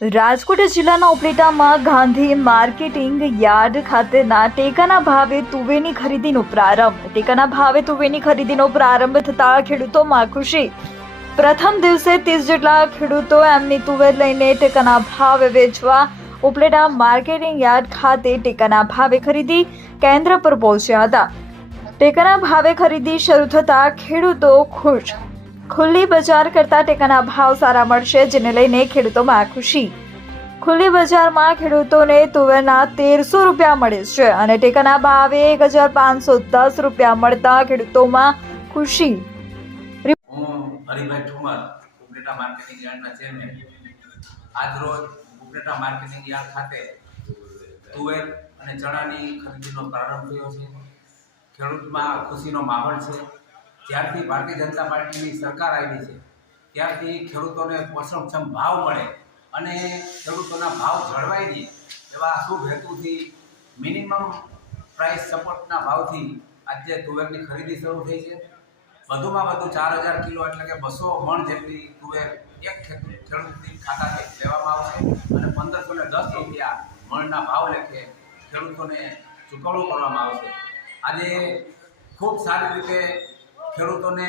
રાજકોટ જિલ્લાના ઉપલેટામાં Gandhi marketing yard ખાતેના ટેકાના ભાવે તુવેરની ખરીદીનો પ્રારંભ. ટેકાના ભાવે તુવેરની ખરીદીનો પ્રારંભ થતા ખેડૂતોમાં ખુશી. પ્રથમ દિવસે ત્રીસ જેટલા ખેડૂતો એમની તુવેર લઈને ટેકાના ભાવે વેચવા ઉપલેટા માર્કેટિંગ યાર્ડ ખાતે ટેકાના ભાવે ખરીદી કેન્દ્ર પર પહોંચ્યા હતા. ટેકાના ભાવે ખરીદી શરૂ થતાં ખેડૂતો ખુશ. ખુલ્લી બજાર કરતાં ટેકાના ભાવ સારા મળશે, જેને લઈને ખેડૂતોમાં ખુશી. ખુલ્લી બજારમાં ખેડૂતોને તુવેરના તેરસો રૂપિયા મળે છે અને ટેકાના ભાવે એક હજાર પાંચસો દસ રૂપિયા મળતા ખેડૂતોમાં ખુશી. હરિભાઈ ઠુમર ઉપરેટા માર્કેટિંગ યાર્ડના ચેરમેન. આજરોજ ઉપરેટા માર્કેટિંગ યાર્ડ ખાતે તુવેર અને ચણાની ખરીદીનો પ્રારંભ થયો છે. ખેડૂતમાં ખુશીનો માહોલ છે. જ્યારથી ભારતીય જનતા પાર્ટીની સરકાર આવી છે, ત્યારથી ખેડૂતોને પોષણક્ષમ ભાવ મળે અને ખેડૂતોના ભાવ જળવાઈ રહે, એવા શુભ હેતુથી મિનિમમ પ્રાઇસ સપોર્ટના ભાવથી આજે તુવેરની ખરીદી શરૂ થઈ છે. વધુમાં વધુ ચાર હજાર કિલો એટલે કે બસો મણ જેટલી તુવેર એક ખેડૂત ખેડૂતની ખાતાથી લેવામાં આવશે અને પંદરસો ને દસ રૂપિયા મણના ભાવ લેખે ખેડૂતોને ચૂકવણું કરવામાં આવશે. આજે ખૂબ સારી રીતે ખેડૂતોને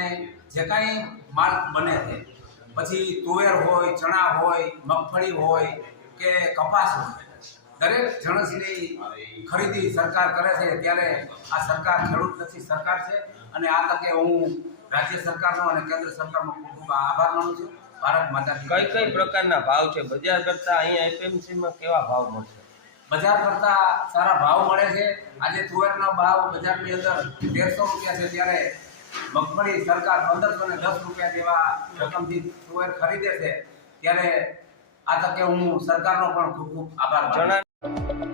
જે કાંઈ માલ બને છે પછી તુવેર હોય ચણા હોય મગફળી હોય કે કપાસ હોય દરેક જણસની ખરીદી સરકાર કરે છે ત્યારે આ સરકાર ખેડૂત નથી સરકાર છે. અને આ તકે હું રાજ્ય સરકારનો અને કેન્દ્ર સરકારનો ખૂબ ખૂબ આભાર માનું છું. ભારત માતા કઈ કઈ પ્રકારના ભાવ છે? બજાર કરતા અહીંયા એપીએમસીમાં કેવા ભાવ મળશે? બજાર કરતા સારા ભાવ મળે છે. આજે તુવેરના ભાવ બજારની અંદર તેરસો રૂપિયા છે ત્યારે મગફળી સરકાર પંદરસો ને દસ રૂપિયા જેવા રકમથી તુવેર ખરીદે છે, ત્યારે આ તકે હું સરકારનો પણ ખૂબ ખૂબ આભાર ચણા